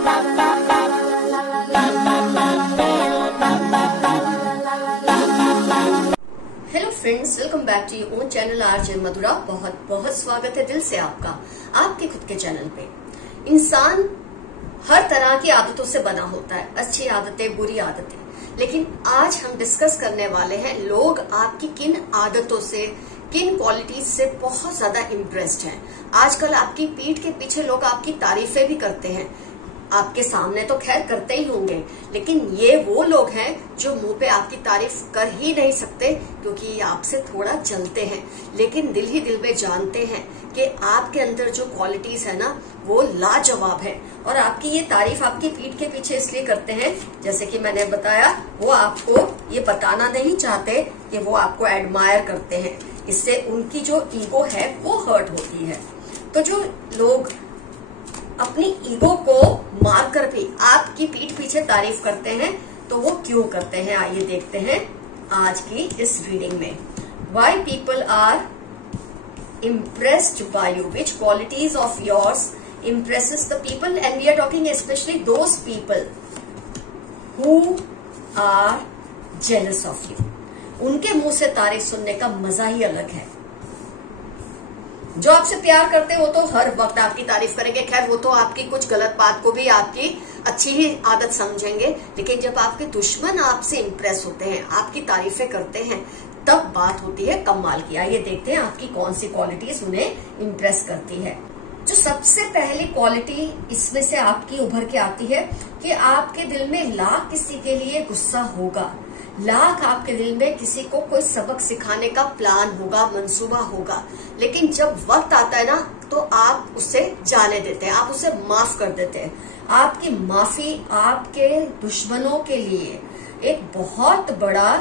Hello friends, welcome back to your own channel RJ Madhura. बहुत बहुत स्वागत है दिल से आपका आपके खुद के चैनल पे। इंसान हर तरह की आदतों से बना होता है, अच्छी आदतें, बुरी आदतें। लेकिन आज हम डिस्कस करने वाले हैं लोग आपकी किन आदतों से, किन क्वालिटीज से बहुत ज्यादा इम्प्रेस्ड हैं। आजकल आपकी पीठ के पीछे लोग आपकी तारीफें भी करते हैं, आपके सामने तो खैर करते ही होंगे, लेकिन ये वो लोग हैं जो मुंह पे आपकी तारीफ कर ही नहीं सकते क्योंकि ये आपसे थोड़ा जलते हैं, लेकिन दिल ही दिल में जानते हैं कि आपके अंदर जो क्वालिटीज है ना वो लाजवाब है। और आपकी ये तारीफ आपकी पीठ के पीछे इसलिए करते हैं, जैसे कि मैंने बताया, वो आपको ये बताना नहीं चाहते कि वो आपको एडमायर करते हैं। इससे उनकी जो ईगो है वो हर्ट होती है। तो जो लोग अपनी ईगो को मारकर भी आपकी पीठ पीछे तारीफ करते हैं तो वो क्यों करते हैं, आइए देखते हैं आज की इस रीडिंग में। Why people are impressed by you? Which qualities of yours impresses the people? And we are talking especially those people who are jealous of you. उनके मुंह से तारीफ सुनने का मजा ही अलग है। जो आपसे प्यार करते हैं वो तो हर वक्त आपकी तारीफ करेंगे, खैर वो तो आपकी कुछ गलत बात को भी आपकी अच्छी ही आदत समझेंगे। लेकिन जब आपके दुश्मन आपसे इम्प्रेस होते हैं, आपकी तारीफें करते हैं, तब बात होती है कमाल की। आइए देखते हैं आपकी कौन सी क्वालिटीज उन्हें इम्प्रेस करती है। जो सबसे पहली क्वालिटी इसमें से आपकी उभर के आती है कि आपके दिल में लाख किसी के लिए गुस्सा होगा, लाख आपके दिल में किसी को कोई सबक सिखाने का प्लान होगा, मंसूबा होगा, लेकिन जब वक्त आता है ना तो आप उसे जाने देते हैं, आप उसे माफ कर देते हैं। आपकी माफी आपके दुश्मनों के लिए एक बहुत बड़ा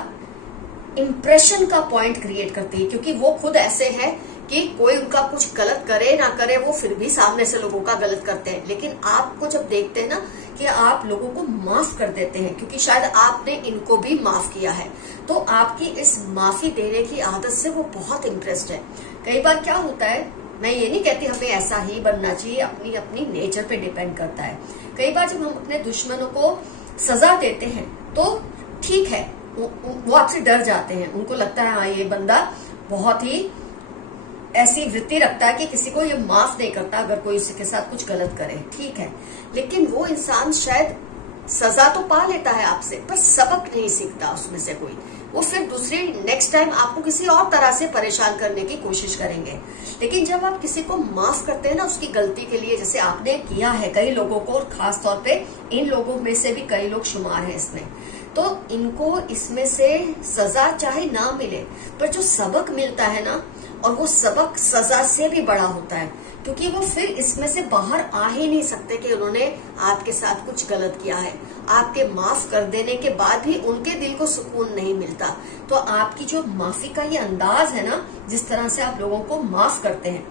इम्प्रेशन का पॉइंट क्रिएट करती है, क्योंकि वो खुद ऐसे है कि कोई उनका कुछ गलत करे ना करे, वो फिर भी सामने से लोगों का गलत करते हैं। लेकिन आपको जब देखते हैं ना कि आप लोगों को माफ कर देते हैं, क्योंकि शायद आपने इनको भी माफ किया है, तो आपकी इस माफी देने की आदत से वो बहुत इम्प्रेस्ड है। कई बार क्या होता है, मैं ये नहीं कहती हमें ऐसा ही बनना चाहिए, अपनी अपनी नेचर पे डिपेंड करता है। कई बार जब हम अपने दुश्मनों को सजा देते हैं तो ठीक है, वो आपसे डर जाते हैं, उनको लगता है हाँ ये बंदा बहुत ही ऐसी वृत्ति रखता है कि किसी को ये माफ नहीं करता अगर कोई उसके साथ कुछ गलत करे, ठीक है। लेकिन वो इंसान शायद सजा तो पा लेता है आपसे, पर सबक नहीं सीखता उसमें से कोई। वो फिर दूसरी नेक्स्ट टाइम आपको किसी और तरह से परेशान करने की कोशिश करेंगे। लेकिन जब आप किसी को माफ करते हैं ना उसकी गलती के लिए, जैसे आपने किया है कई लोगों को, और खास तौर पे इन लोगों में से भी कई लोग शुमार हैं इसमें, तो इनको इसमें से सजा चाहे ना मिले, पर जो सबक मिलता है ना, और वो सबक सजा से भी बड़ा होता है, क्योंकि वो फिर इसमें से बाहर आ ही नहीं सकते कि उन्होंने आपके साथ कुछ गलत किया है। आपके माफ कर देने के बाद भी उनके दिल को सुकून नहीं मिलता। तो आपकी जो माफी का ये अंदाज है ना, जिस तरह से आप लोगों को माफ करते हैं,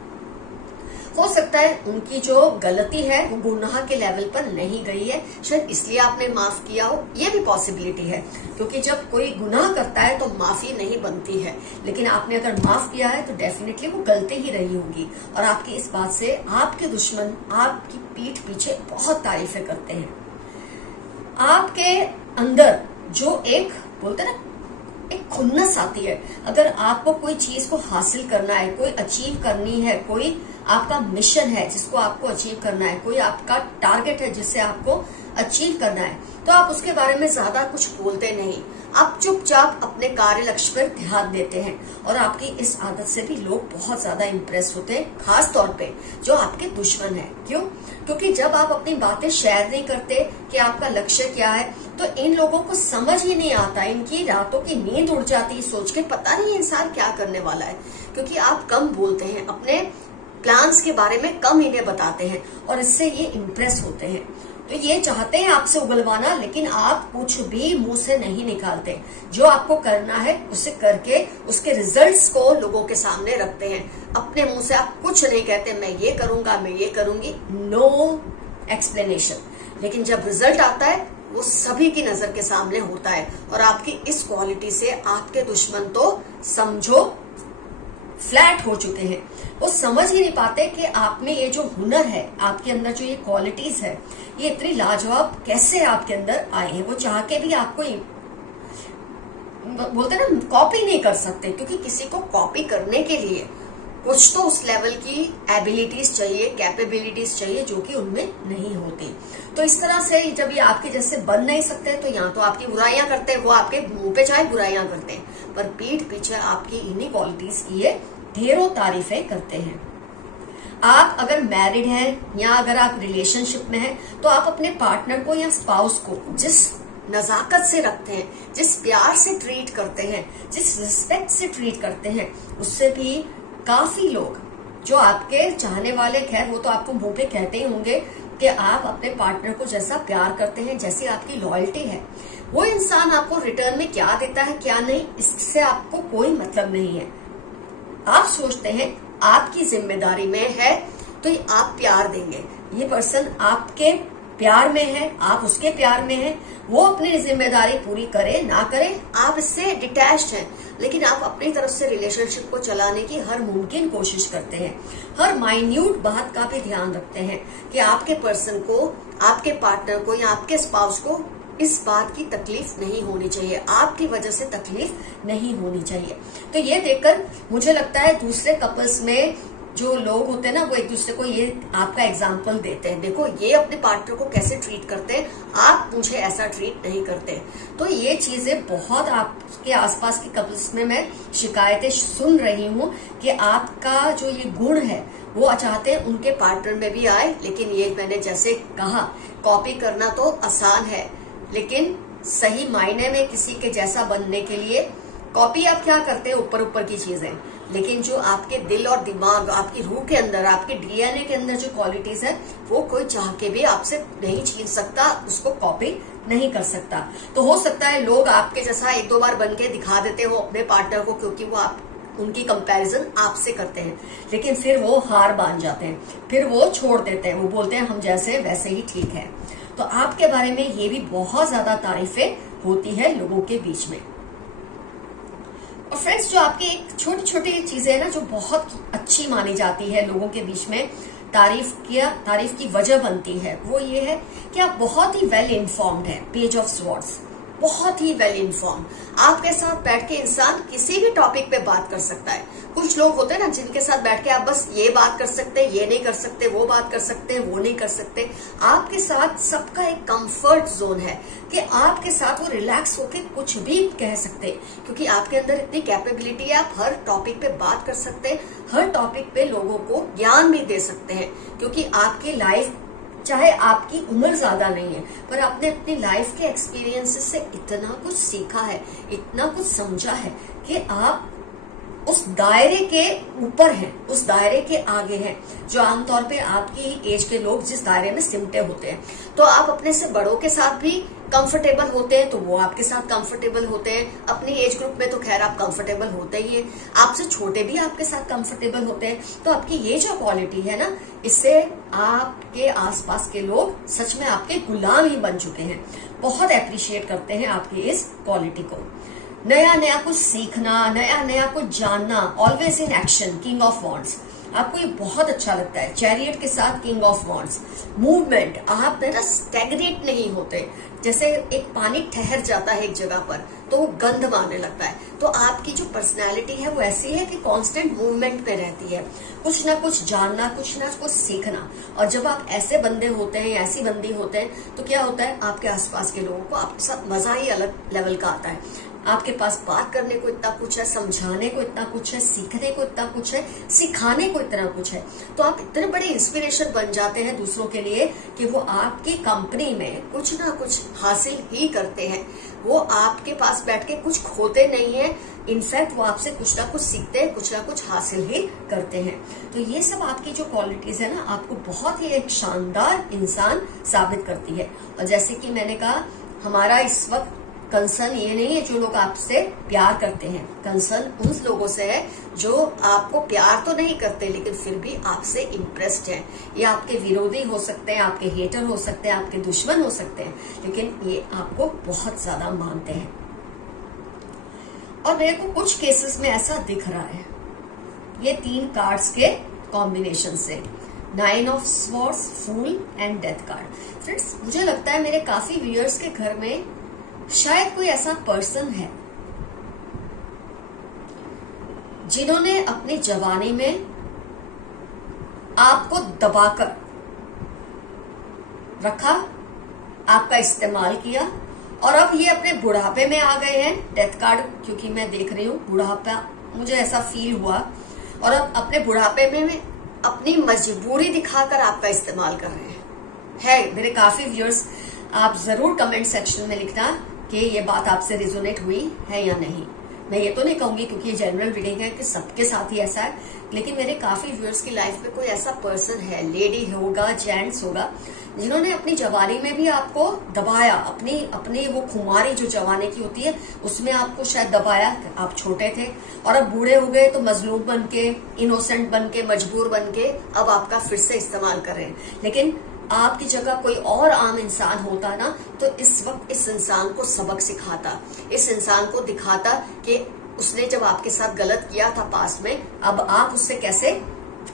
हो सकता है उनकी जो गलती है वो गुनाह के लेवल पर नहीं गई है, शायद इसलिए आपने माफ किया हो, ये भी पॉसिबिलिटी है। क्योंकि जब कोई गुनाह करता है तो माफी नहीं बनती है, लेकिन आपने अगर माफ किया है तो डेफिनेटली वो गलती ही रही होगी। और आपकी इस बात से आपके दुश्मन आपकी पीठ पीछे बहुत तारीफें करते हैं। आपके अंदर जो एक बोलते ना एक खुन्नस आती है, अगर आपको कोई चीज को हासिल करना है, कोई अचीव करनी है, कोई आपका मिशन है जिसको आपको अचीव करना है, कोई आपका टारगेट है जिससे आपको अचीव करना है, तो आप उसके बारे में ज्यादा कुछ बोलते नहीं, आप चुपचाप अपने कार्य लक्ष्य पर ध्यान देते हैं। और आपकी इस आदत से भी लोग बहुत ज्यादा इम्प्रेस होते हैं, खास तौर पे जो आपके दुश्मन है। क्यों? क्योंकि जब आप अपनी बातें शेयर नहीं करते कि आपका लक्ष्य क्या है, तो इन लोगों को समझ ही नहीं आता, इनकी रातों की नींद उड़ जाती है सोच के पता नहीं इंसान क्या करने वाला है। क्योंकि आप कम बोलते हैं, अपने प्लान्स के बारे में कम इन्हें बताते हैं, और इससे ये इम्प्रेस होते हैं। तो ये चाहते हैं आपसे उगलवाना, लेकिन आप कुछ भी मुंह से नहीं निकालते। जो आपको करना है उसे करके उसके रिजल्ट्स को लोगों के सामने रखते हैं। अपने मुंह से आप कुछ नहीं कहते, मैं ये करूंगा, मैं ये करूंगी, नो एक्सप्लेनेशन। लेकिन जब रिजल्ट आता है वो सभी की नजर के सामने होता है। और आपकी इस क्वालिटी से आपके दुश्मन तो समझो फ्लैट हो चुके हैं। वो समझ ही नहीं पाते कि आप में ये जो हुनर है, आपके अंदर जो ये क्वालिटीज है, ये इतनी लाजवाब कैसे आपके अंदर आए हैं। वो चाह के भी आपको बोलते हैं ना, कॉपी नहीं कर सकते, क्योंकि किसी को कॉपी करने के लिए कुछ तो उस लेवल की एबिलिटीज चाहिए, कैपेबिलिटीज चाहिए, जो कि उनमें नहीं होती। तो इस तरह से जब ये आपके जैसे बन नहीं सकते, तो यहाँ तो आपकी बुराइयां करते हैं, वो आपके मुंह पे चाहे बुराइयां करते हैं, पर पीठ पीछे आपकी इन्हीं क्वालिटीज की ये ढेरों तारीफें करते हैं। आप अगर मैरिड हैं या अगर आप रिलेशनशिप में हैं, तो आप अपने पार्टनर को या स्पाउस को जिस नजाकत से रखते हैं, जिस प्यार से ट्रीट करते हैं, जिस रिस्पेक्ट से ट्रीट करते हैं, उससे भी काफी लोग जो आपके चाहने वाले, खैर वो तो आपको मुंह पे कहते ही होंगे कि आप अपने पार्टनर को जैसा प्यार करते हैं, जैसी आपकी लॉयल्टी है, वो इंसान आपको रिटर्न में क्या देता है क्या नहीं, इससे आपको कोई मतलब नहीं है। आप सोचते हैं आपकी जिम्मेदारी में है तो आप प्यार देंगे, ये पर्सन आपके प्यार में है, आप उसके प्यार में है, वो अपनी जिम्मेदारी पूरी करे ना करे, आप इससे डिटैच्ड हैं, लेकिन आप अपनी तरफ से रिलेशनशिप को चलाने की हर मुमकिन कोशिश करते हैं, हर माइन्यूट बात का भी ध्यान रखते हैं कि आपके पर्सन को, आपके पार्टनर को या आपके स्पाउस को इस बात की तकलीफ नहीं होनी चाहिए, आपकी वजह से तकलीफ नहीं होनी चाहिए। तो ये देखकर मुझे लगता है दूसरे कपल्स में जो लोग होते हैं ना, वो एक दूसरे को ये आपका एग्जाम्पल देते हैं, देखो ये अपने पार्टनर को कैसे ट्रीट करते हैं, आप मुझे ऐसा ट्रीट नहीं करते। तो ये चीजें बहुत आपके आसपास के कपल्स में मैं शिकायतें सुन रही हूँ कि आपका जो ये गुण है वो चाहते हैं उनके पार्टनर में भी आए, लेकिन ये मैंने जैसे कहा, कॉपी करना तो आसान है, लेकिन सही मायने में किसी के जैसा बनने के लिए कॉपी आप क्या करते हैं, ऊपर ऊपर की चीजें, लेकिन जो आपके दिल और दिमाग, आपकी रूह के अंदर, आपके डीएनए के अंदर जो क्वालिटीज है, वो कोई चाह के भी आपसे नहीं छीन सकता, उसको कॉपी नहीं कर सकता। तो हो सकता है लोग आपके जैसा एक दो बार बन के दिखा देते हो अपने पार्टनर को, क्योंकि वो उनकी कंपैरिजन आपसे करते हैं, लेकिन फिर वो हार मान जाते हैं, फिर वो छोड़ देते हैं, वो बोलते हैं हम जैसे वैसे ही ठीक है। तो आपके बारे में ये भी बहुत ज्यादा तारीफें होती है लोगों के बीच में। और फ्रेंड्स, जो आपकी एक छोटी छोटी चीजें है ना, जो बहुत अच्छी मानी जाती है लोगों के बीच में, तारीफ की वजह बनती है, वो ये है कि आप बहुत ही वेल इन्फॉर्म्ड है। पेज ऑफ स्वॉर्ड्स, बहुत ही वेल इन्फॉर्म। आपके साथ बैठ के इंसान किसी भी टॉपिक पे बात कर सकता है। कुछ लोग होते हैं ना जिनके साथ बैठ के आप बस ये बात कर सकते हैं, ये नहीं कर सकते, वो बात कर सकते हैं, वो नहीं कर सकते। आपके साथ सबका एक कंफर्ट जोन है कि आपके साथ वो रिलैक्स होके कुछ भी कह सकते हैं, क्योंकि आपके अंदर इतनी कैपेबिलिटी है, आप हर टॉपिक पे बात कर सकते हैं, हर टॉपिक पे लोगों को ज्ञान भी दे सकते हैं, क्योंकि आपकी लाइफ, चाहे आपकी उम्र ज्यादा नहीं है, पर आपने अपनी लाइफ के एक्सपीरियंसेस से इतना कुछ सीखा है, इतना कुछ समझा है कि आप उस दायरे के ऊपर हैं, उस दायरे के आगे हैं, जो आमतौर पे आपकी एज के लोग जिस दायरे में सिमटे होते हैं। तो आप अपने से बड़ों के साथ भी कंफर्टेबल होते हैं, तो वो आपके साथ कंफर्टेबल होते हैं। अपनी एज ग्रुप में तो खैर आप कंफर्टेबल होते ही हैं, आपसे छोटे भी आपके साथ कंफर्टेबल होते हैं। तो आपकी ये जो क्वालिटी है ना, इससे आपके आसपास के लोग सच में आपके गुलाम ही बन चुके हैं, बहुत अप्रिशिएट करते हैं आपकी इस क्वालिटी को। नया नया कुछ सीखना, नया नया कुछ जानना, always in action, king of wands, आपको ये बहुत अच्छा लगता है। चैरियट के साथ किंग ऑफ वॉन्ड्स, मूवमेंट, आप ना स्टैग्नेट नहीं होते, जैसे एक पानी ठहर जाता है एक जगह पर तो वो गंध मारने लगता है। तो आपकी जो पर्सनैलिटी है वो ऐसी है कि कांस्टेंट मूवमेंट में रहती है, कुछ ना कुछ जानना, कुछ ना कुछ सीखना। और जब आप ऐसे बंदे होते हैं, ऐसी बंदी होते हैं, तो क्या होता है, आपके आसपास के लोगों को आपके साथ मजा ही अलग लेवल का आता है। आपके पास बात करने को इतना कुछ है, समझाने को इतना कुछ है, सीखने को इतना कुछ है, सिखाने को इतना कुछ है। तो आप इतने बड़े इंस्पिरेशन बन जाते हैं दूसरों के लिए कि वो आपकी कंपनी में कुछ ना कुछ हासिल ही करते हैं। वो आपके पास बैठ के कुछ खोते नहीं है, इनफैक्ट वो आपसे कुछ ना कुछ सीखते हैं, कुछ ना कुछ हासिल ही करते हैं। तो ये सब आपकी जो क्वालिटीज है ना, आपको बहुत ही एक शानदार इंसान साबित करती है। और जैसे कि मैंने कहा, हमारा इस वक्त कंसर्न ये नहीं है जो लोग आपसे प्यार करते हैं, कंसर्न उन लोगों से है जो आपको प्यार तो नहीं करते लेकिन फिर भी आपसे इम्प्रेस्ड हैं। ये आपके विरोधी हो सकते हैं, आपके हेटर हो सकते हैं, आपके दुश्मन हो सकते हैं, लेकिन ये आपको बहुत ज्यादा मानते हैं। और मेरे को कुछ केसेस में ऐसा दिख रहा है ये 3 कार्ड्स के कॉम्बिनेशन से, 9 of swords, fool and death card. Friends, मुझे लगता है मेरे काफी व्यूअर्स के घर में शायद कोई ऐसा पर्सन है जिन्होंने अपनी जवानी में आपको दबाकर रखा, आपका इस्तेमाल किया, और अब ये अपने बुढ़ापे में आ गए हैं। डेथ कार्ड क्योंकि मैं देख रही हूँ, बुढ़ापा मुझे ऐसा फील हुआ, और अब अपने बुढ़ापे में अपनी मजबूरी दिखाकर आपका इस्तेमाल कर रहे हैं। है मेरे काफी व्यूअर्स, आप जरूर कमेंट सेक्शन में लिखना कि ये बात आपसे रिजोनेट हुई है या नहीं। मैं ये तो नहीं कहूंगी क्योंकि ये जनरल रीडिंग है कि सबके साथ ही ऐसा है, लेकिन मेरे काफी व्यूअर्स की लाइफ में कोई ऐसा पर्सन है, लेडी होगा, जेंट्स होगा, जिन्होंने अपनी जवानी में भी आपको दबाया, अपनी वो खुमारी जो जवानी की होती है उसमें आपको शायद दबाया। आप छोटे थे और अब बूढ़े हो गए तो मजलूम बन के, इनोसेंट बन के, मजबूर बन के अब आपका फिर से इस्तेमाल कर रहे हैं। लेकिन आपकी जगह कोई और आम इंसान होता ना, तो इस वक्त इस इंसान को सबक सिखाता, इस इंसान को दिखाता कि उसने जब आपके साथ गलत किया था पास में, अब आप उससे कैसे,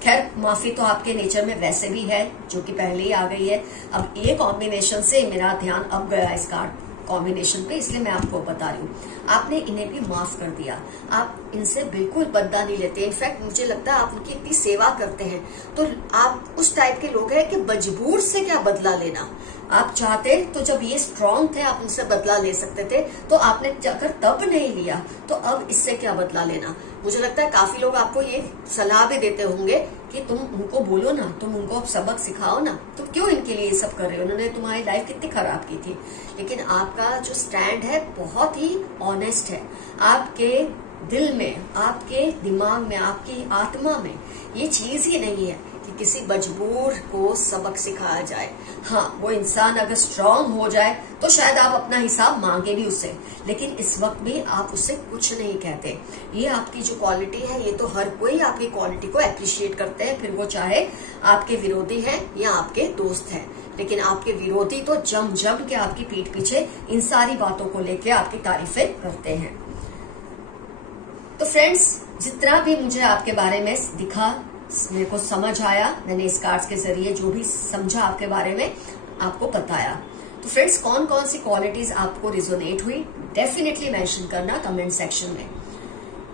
खैर माफी तो आपके नेचर में वैसे भी है जो कि पहले ही आ गई है। अब ये कॉम्बिनेशन से मेरा ध्यान अब गया इस कार्ड कॉम्बिनेशन पे, इसलिए मैं आपको बता रही हूँ। आपने इन्हें भी माफ कर दिया, आप इनसे बिल्कुल बदला नहीं लेते। इनफैक्ट मुझे लगता है आप उनकी इतनी सेवा करते हैं, तो आप उस टाइप के लोग हैं कि मजबूर से क्या बदला लेना। आप चाहते तो जब ये स्ट्रांग थे आप उनसे बदला ले सकते थे, तो आपने अगर तब नहीं लिया तो अब इससे क्या बदला लेना। मुझे लगता है काफी लोग आपको ये सलाह भी देते होंगे कि तुम उनको बोलो ना, तुम उनको अब सबक सिखाओ ना, तुम क्यों इनके लिए ये सब कर रहे हो, उन्होंने तुम्हारी लाइफ कितनी खराब की थी। लेकिन आपका जो स्टैंड है बहुत ही ऑनेस्ट है। आपके दिल में, आपके दिमाग में, आपकी आत्मा में ये चीज ही नहीं है कि किसी मजबूर को सबक सिखाया जाए। हाँ, वो इंसान अगर स्ट्रांग हो जाए तो शायद आप अपना हिसाब मांगे भी उससे, लेकिन इस वक्त भी आप उससे कुछ नहीं कहते। ये आपकी जो क्वालिटी है, ये तो हर कोई आपकी क्वालिटी को अप्रिशिएट करते हैं, फिर वो चाहे आपके विरोधी हैं या आपके दोस्त हैं। लेकिन आपके विरोधी तो जम जम के आपकी पीठ पीछे इन सारी बातों को लेके आपकी तारीफें करते हैं। तो फ्रेंड्स, जितना भी मुझे आपके बारे में दिखा, मेरे को समझ आया, मैंने इस कार्ड्स के जरिए जो भी समझा आपके बारे में आपको बताया। तो फ्रेंड्स, कौन कौन सी क्वालिटीज आपको रिजोनेट हुई डेफिनेटली मेंशन करना कमेंट सेक्शन में।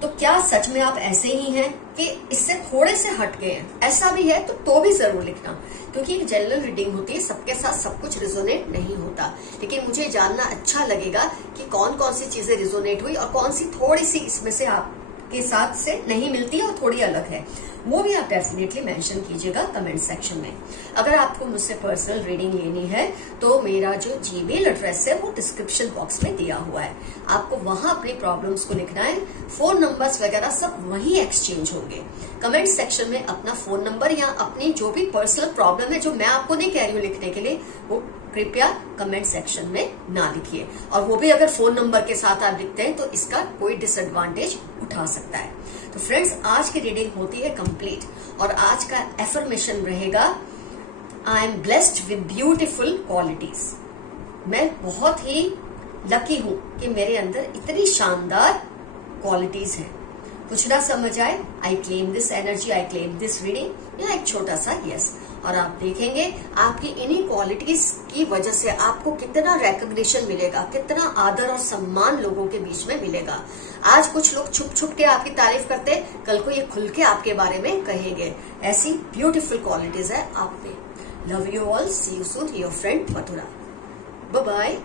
तो क्या सच में आप ऐसे ही हैं कि इससे थोड़े से हट गए हैं? ऐसा भी है तो भी जरूर लिखना, क्योंकि एक जनरल रीडिंग होती है, सबके साथ सब कुछ रिजोनेट नहीं होता। लेकिन मुझे जानना अच्छा लगेगा कि कौन कौन सी चीजें रिजोनेट हुई और कौन सी थोड़ी सी इसमें से आपके साथ से नहीं मिलती है और थोड़ी अलग है, वो भी आप डेफिनेटली मेंशन कीजिएगा कमेंट सेक्शन में। अगर आपको मुझसे पर्सनल रीडिंग लेनी है तो मेरा जो जीमेल एड्रेस है वो डिस्क्रिप्शन बॉक्स में दिया हुआ है, आपको वहां अपनी प्रॉब्लम्स को लिखना है। फोन नंबर्स वगैरह सब वहीं एक्सचेंज होंगे। कमेंट सेक्शन में अपना फोन नंबर या अपनी जो भी पर्सनल प्रॉब्लम है, जो मैं आपको नहीं कह रही हूँ लिखने के लिए, वो कृपया कमेंट सेक्शन में ना लिखिए। और वो भी अगर फोन नंबर के साथ आप लिखते हैं तो इसका कोई डिसएडवांटेज उठा सकता है। तो फ्रेंड्स, आज की रीडिंग होती है कंप्लीट, और आज का एफर्मेशन रहेगा, I am blessed with beautiful qualities. मैं बहुत ही लकी हूं कि मेरे अंदर इतनी शानदार क्वालिटीज हैं। कुछ ना समझ आए, I claim this energy, I claim this reading, या एक छोटा सा यस। और आप देखेंगे आपकी इन्हीं क्वालिटीज की वजह से आपको कितना रिकॉग्निशन मिलेगा, कितना आदर और सम्मान लोगों के बीच में मिलेगा। आज कुछ लोग छुप छुप के आपकी तारीफ करते, कल को ये खुल के आपके बारे में कहेंगे। ऐसी ब्यूटीफुल क्वालिटीज है आप में। Love you all, see you soon, your friend Mathura. Bye bye.